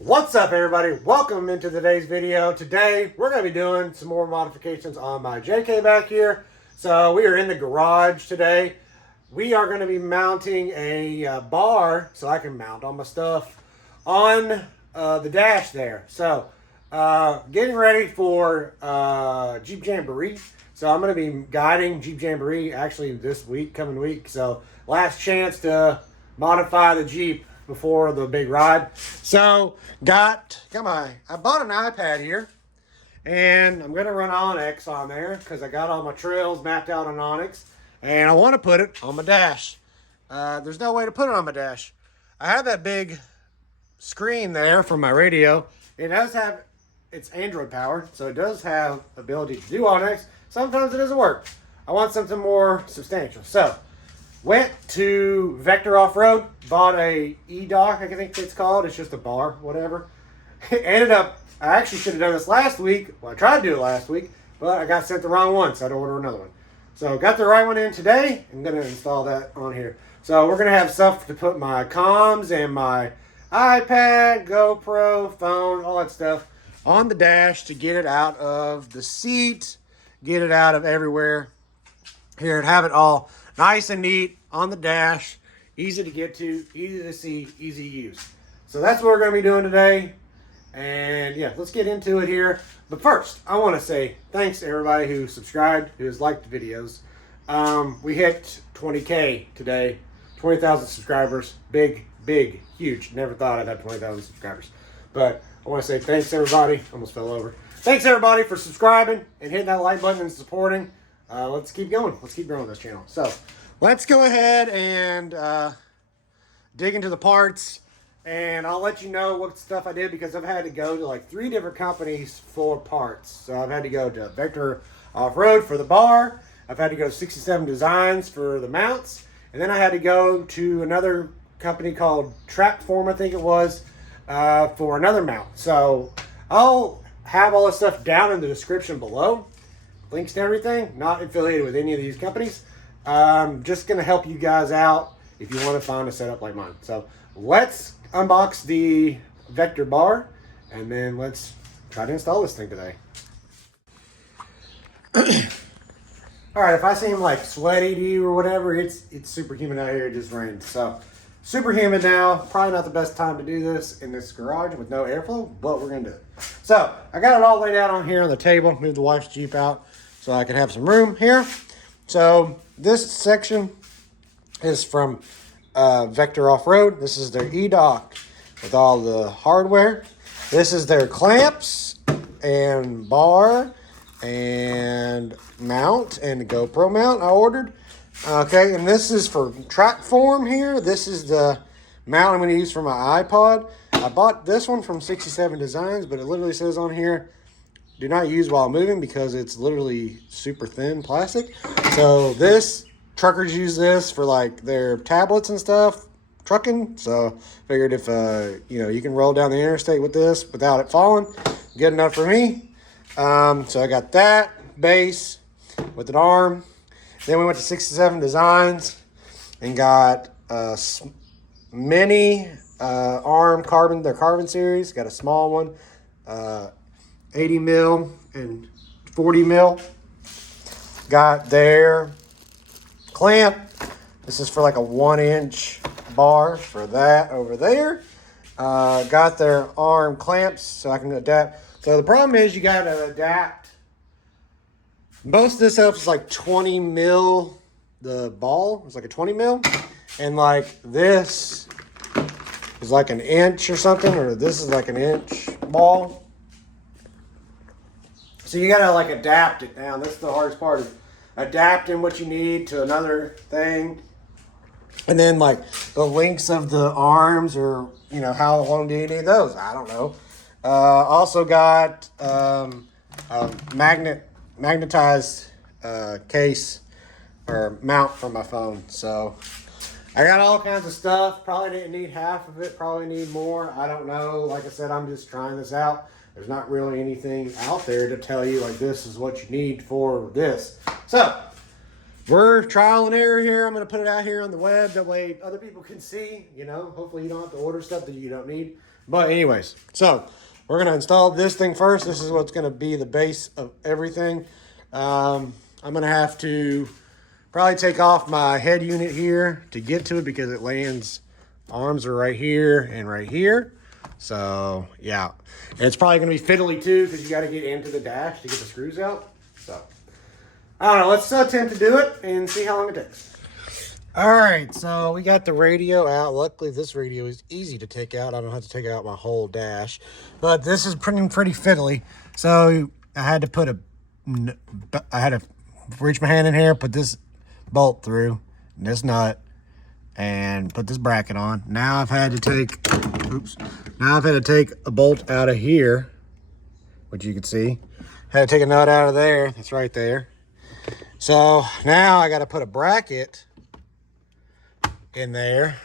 What's up, everybody? Welcome into today's video. Today we're going to be doing some more modifications on my JK back here. So we are in the garage today. We are going to be mounting a bar so I can mount all my stuff on the dash there. So getting ready for Jeep Jamboree. So I'm going to be guiding Jeep Jamboree actually this week, coming week. So last chance to modify the Jeep before the big ride. So I bought an iPad here, and I'm gonna run Onyx on there because I got all my trails mapped out on Onyx, and I want to put it on my dash. There's no way to put it on my dash. I have that big screen there for my radio. It does have, it's Android powered, so it does have ability to do Onyx. Sometimes it doesn't work. I want something more substantial. So went to Vector Off-Road, bought a e-dock, I think it's called. It's just a bar, whatever. Ended up, I actually should have done this last week. Well, I tried to do it last week, but I got sent the wrong one, so I had to order another one. So got the right one in today. I'm going to install that on here. So we're going to have stuff to put my comms and my iPad, GoPro, phone, all that stuff on the dash to get it out of the seat, get it out of everywhere here, and have it all nice and neat on the dash, easy to get to, easy to see, easy to use. So that's what we're going to be doing today. And yeah, let's get into it here. But first, I want to say thanks to everybody who subscribed, who has liked the videos. We hit 20K today, 20,000 subscribers. Big, huge. Never thought I'd have 20,000 subscribers. But I want to say thanks everybody. Almost fell over. Thanks everybody for subscribing and hitting that like button and supporting. Let's keep going. Let's keep growing this channel. So let's go ahead and dig into the parts, and I'll let you know what stuff I did because I've had to go to like 3 different companies for parts. So I've had to go to Vector Off-Road for the bar. I've had to go to 67 Designs for the mounts. And then I had to go to another company called Trapform, I think it was, for another mount. So I'll have all this stuff down in the description below. Links to everything, not affiliated with any of these companies. Just going to help you guys out if you want to find a setup like mine. So let's unbox the Vector bar, and then let's try to install this thing today. All right, if I seem like sweaty to you or whatever, it's super humid out here. It just rained. So super humid now. Probably not the best time to do this in this garage with no airflow, but we're going to do it. So I got it all laid out on here on the table. Moved the wife's Jeep out so I could have some room here. So this section is from Vector Off-Road. This is their e-dock with all the hardware. This is their clamps and bar and mount and the GoPro mount I ordered. Okay, and this is for Trapform here. This is the mount I'm going to use for my iPod. I bought this one from 67 Designs, but it literally says on here, do not use while moving because it's literally super thin plastic. So this, truckers use this for like their tablets and stuff, trucking. So figured if, you can roll down the interstate with this without it falling, good enough for me. So I got that base with an arm. Then we went to 67 Designs and got mini arm carbon, their carbon series. Got a small one, 80 mil and 40 mil. Got their clamp. This is for like a 1-inch bar for that over there. Got their arm clamps so I can adapt. So the problem is you got to adapt. Most of this stuff is like 20 mil. The ball is like a 20 mil. And like this is like an inch or something. Or this is like an inch ball. So you got to like adapt it now. That's the hardest part, is adapting what you need to another thing. And then like the lengths of the arms, or how long do you need those? I don't know. Also got a magnetized case or mount for my phone. So I got all kinds of stuff. Probably didn't need half of it. Probably need more. I don't know. Like I said, I'm just trying this out. There's not really anything out there to tell you like this is what you need for this. So we're trial and error here. I'm going to put it out here on the web. That way other people can see, hopefully you don't have to order stuff that you don't need. But anyways, so we're gonna install this thing first. This is what's gonna be the base of everything. I'm gonna have to probably take off my head unit here to get to it because it lands, arms are right here and right here. So yeah, and it's probably gonna be fiddly too because you got to get into the dash to get the screws out. So I don't know, let's attempt to do it and see how long it takes. All right, so we got the radio out. Luckily, this radio is easy to take out. I don't have to take out my whole dash, but this is pretty fiddly. So I had to reach my hand in here, put this bolt through this nut, and put this bracket on. Now I've had to take, a bolt out of here, which you can see. Had to take a nut out of there. That's right there. So now I got to put a bracket in there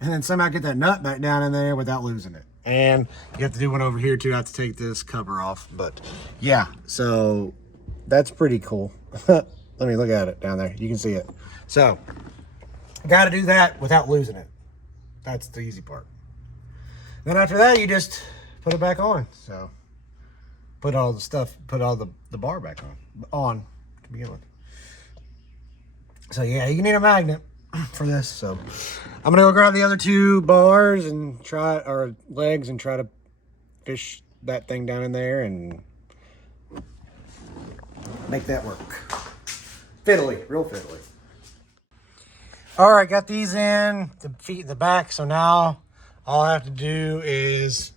and then somehow get that nut back down in there without losing it. And you have to do one over here too. I have to take this cover off, but yeah, so that's pretty cool. Let me look at it down there. You can see it. So got to do that without losing it. That's the easy part. Then after that, you just put it back on. So put all the bar back on to begin with. So yeah, you need a magnet for this. So I'm gonna go grab the other two bars and legs and try to fish that thing down in there and make that work. Fiddly, real fiddly. All right, got these in, the feet in the back. So now all I have to do is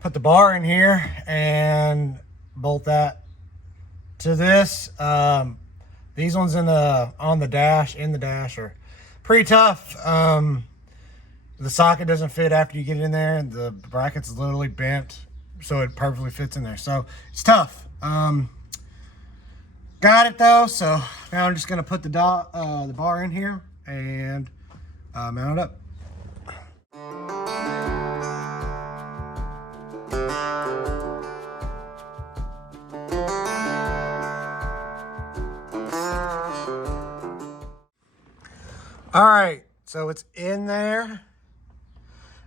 put the bar in here and bolt that to this. These ones in the dash are pretty tough. The socket doesn't fit after you get in there, and the bracket's literally bent, so it perfectly fits in there. So it's tough. Got it though. So now I'm just gonna put the bar in here and mount it up. All right, so it's in there,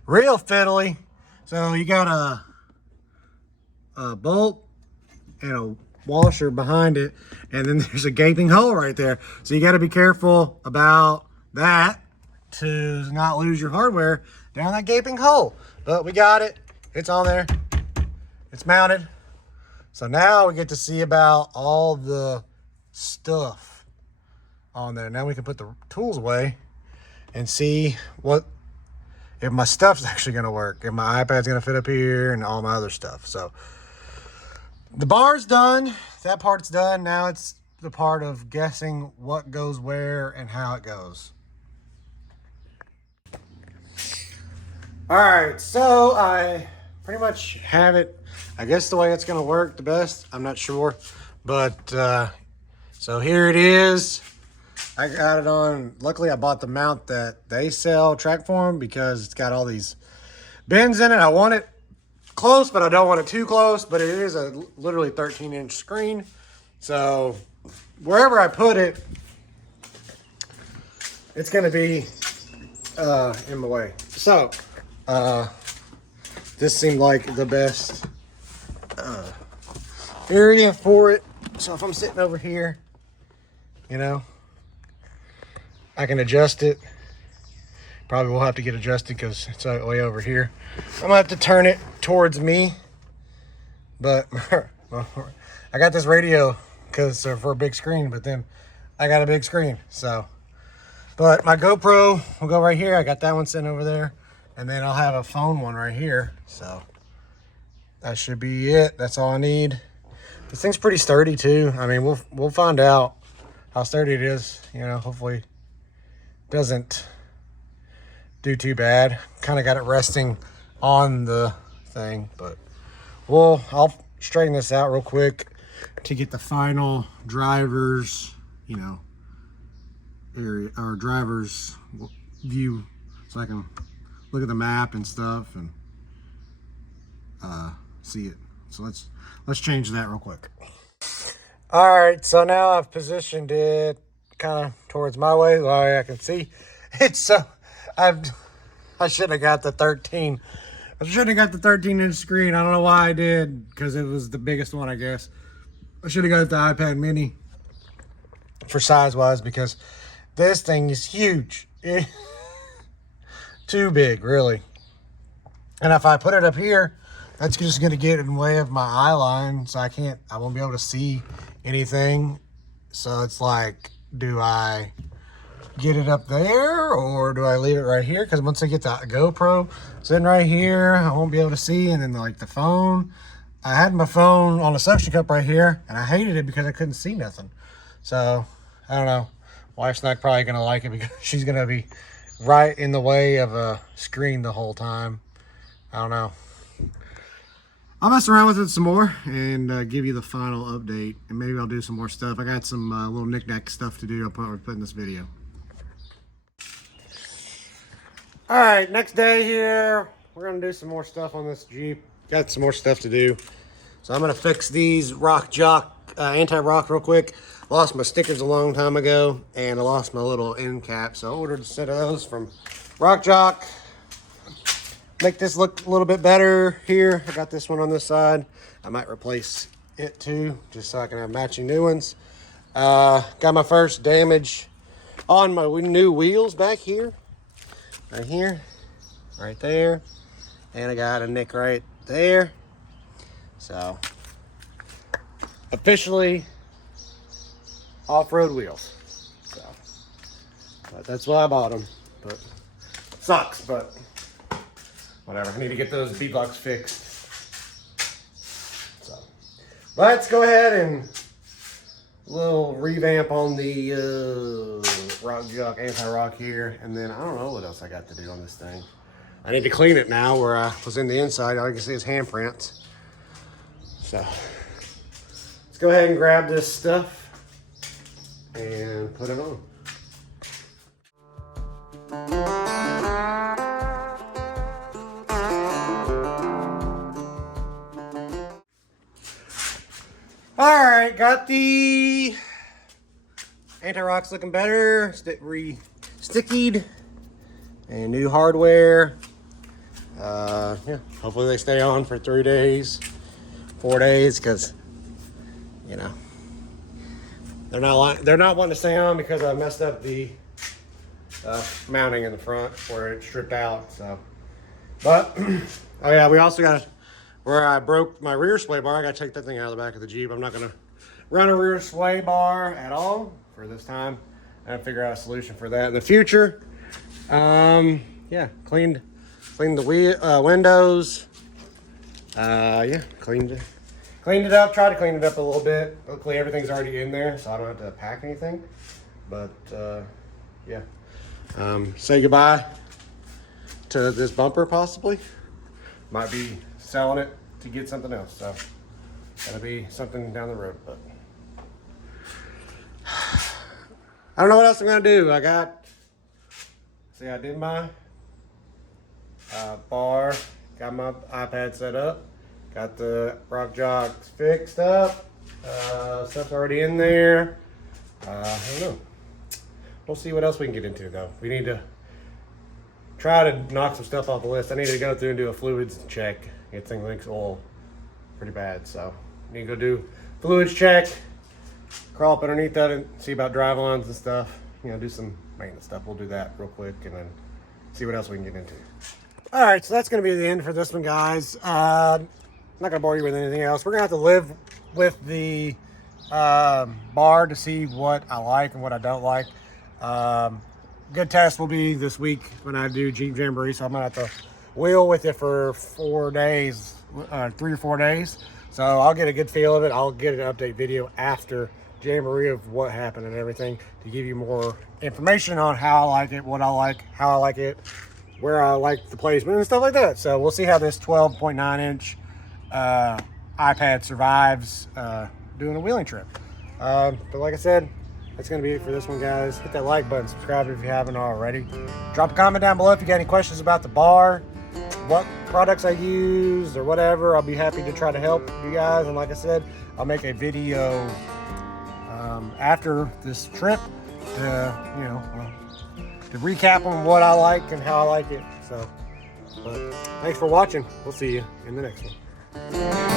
real fiddly. So you got a bolt and a washer behind it, and then there's a gaping hole right there. So you got to be careful about that to not lose your hardware down that gaping hole. But we got it. It's on there. It's mounted. So now we get to see about all the stuff on there. Now we can put the tools away and see if my stuff's actually going to work, if my iPad's going to fit up here and all my other stuff. So the bar's done, that part's done. Now it's the part of guessing what goes where and how it goes. All right, so I pretty much have it, I guess the way it's going to work the best. I'm not sure, but so here it is. I got it on, luckily I bought the mount that they sell Trackform because it's got all these bends in it. I want it close, but I don't want it too close, but it is a literally 13-inch screen. So wherever I put it, it's gonna be in my way. So this seemed like the best area for it. So if I'm sitting over here, you know, I can adjust it. Probably will have to get adjusted because it's way over here. I'm gonna have to turn it towards me. But I got this radio because for a big screen, but then I got a big screen. So, but my GoPro will go right here. I got that one sitting over there. And then I'll have a phone one right here. So that should be it. That's all I need. This thing's pretty sturdy too. I mean, we'll find out how sturdy it is. You know, hopefully doesn't do too bad. Kind of got it resting on the thing, but I'll straighten this out real quick to get the final driver's, you know, area or driver's view, so I can look at the map and stuff and see it. So let's change that real quick. All right, so now I've positioned it kind of towards my way, I can see it. So I should have got the 13 I should have got the 13-inch screen. I don't know why I did, because it was the biggest one, I guess. I should have got the iPad mini for size-wise, because this thing is huge. Too big, really. And if I put it up here, that's just going to get in the way of my eye line, so I won't be able to see anything. So it's like, do I get it up there, or do I leave it right here? Because once I get the GoPro sitting right here, I won't be able to see. And then like the phone, I had my phone on a suction cup right here, and I hated it because I couldn't see nothing. So I don't know. Wife's not probably gonna like it because she's gonna be right in the way of a screen the whole time. I don't know. I'll mess around with it some more and give you the final update, and maybe I'll do some more stuff. I got some little knick-knack stuff to do. I'll probably put in this video. All right, next day here, we're gonna do some more stuff on this Jeep. Got some more stuff to do. So I'm gonna fix these Rock Jock anti-rock real quick. Lost my stickers a long time ago, and I lost my little end cap. So I ordered a set of those from Rock Jock. Make this look a little bit better here. I got this one on this side. I might replace it too, just so I can have matching new ones. Got my first damage on my new wheels back here. Right here, right there, and I got a nick right there. So officially off-road wheels. So, but that's why I bought them. But sucks, but whatever. I need to get those B-blocks fixed. So let's go ahead and little revamp on the Rock Jock anti-rock here, and then I don't know what else I got to do on this thing. I need to clean it now where I was in the inside. All you can see is handprints. So let's go ahead and grab this stuff and put it on. All right, got the anti-rocks looking better, re-stickied, and new hardware. Yeah, hopefully they stay on for 3 days, 4 days, because you know they're not wanting to stay on because I messed up the mounting in the front where it stripped out. So, but oh yeah, we also got where I broke my rear sway bar. I got to take that thing out of the back of the Jeep. I'm not gonna run a rear sway bar at all for this time. I gotta figure out a solution for that in the future. Yeah, cleaned the windows. Yeah, cleaned it up. Tried to clean it up a little bit. Luckily, everything's already in there, so I don't have to pack anything. But yeah, say goodbye to this bumper possibly. Might be selling it to get something else. So that'll be something down the road. But I don't know what else I'm gonna do. I did my bar, got my iPad set up, got the Rock Jocks fixed up, stuff's already in there. I don't know. We'll see what else we can get into though. We need to try to knock some stuff off the list. I need to go through and do a fluids check. Get things leaks oil pretty bad, so I need to go do fluids check, crawl up underneath that and see about drive lines and stuff. You know, do some maintenance stuff. We'll do that real quick and then see what else we can get into. All right, so that's going to be the end for this one, guys. I'm not going to bore you with anything else. We're going to have to live with the bar to see what I like and what I don't like. Good test will be this week when I do Jeep Jamboree, so I'm going to have to wheel with it for 4 days, 3 or 4 days. So I'll get a good feel of it. I'll get an update video after Jamboree of what happened and everything to give you more information on how I like it, what I like, how I like it, where I like the placement and stuff like that. So we'll see how this 12.9 inch iPad survives doing a wheeling trip. But like I said, that's going to be it for this one, guys. Hit that like button, subscribe if you haven't already. Drop a comment down below if you got any questions about the bar, what products I used or whatever. I'll be happy to try to help you guys. And like I said, I'll make a video after this trip to recap on what I like and how I like it. So But thanks for watching. We'll see you in the next one.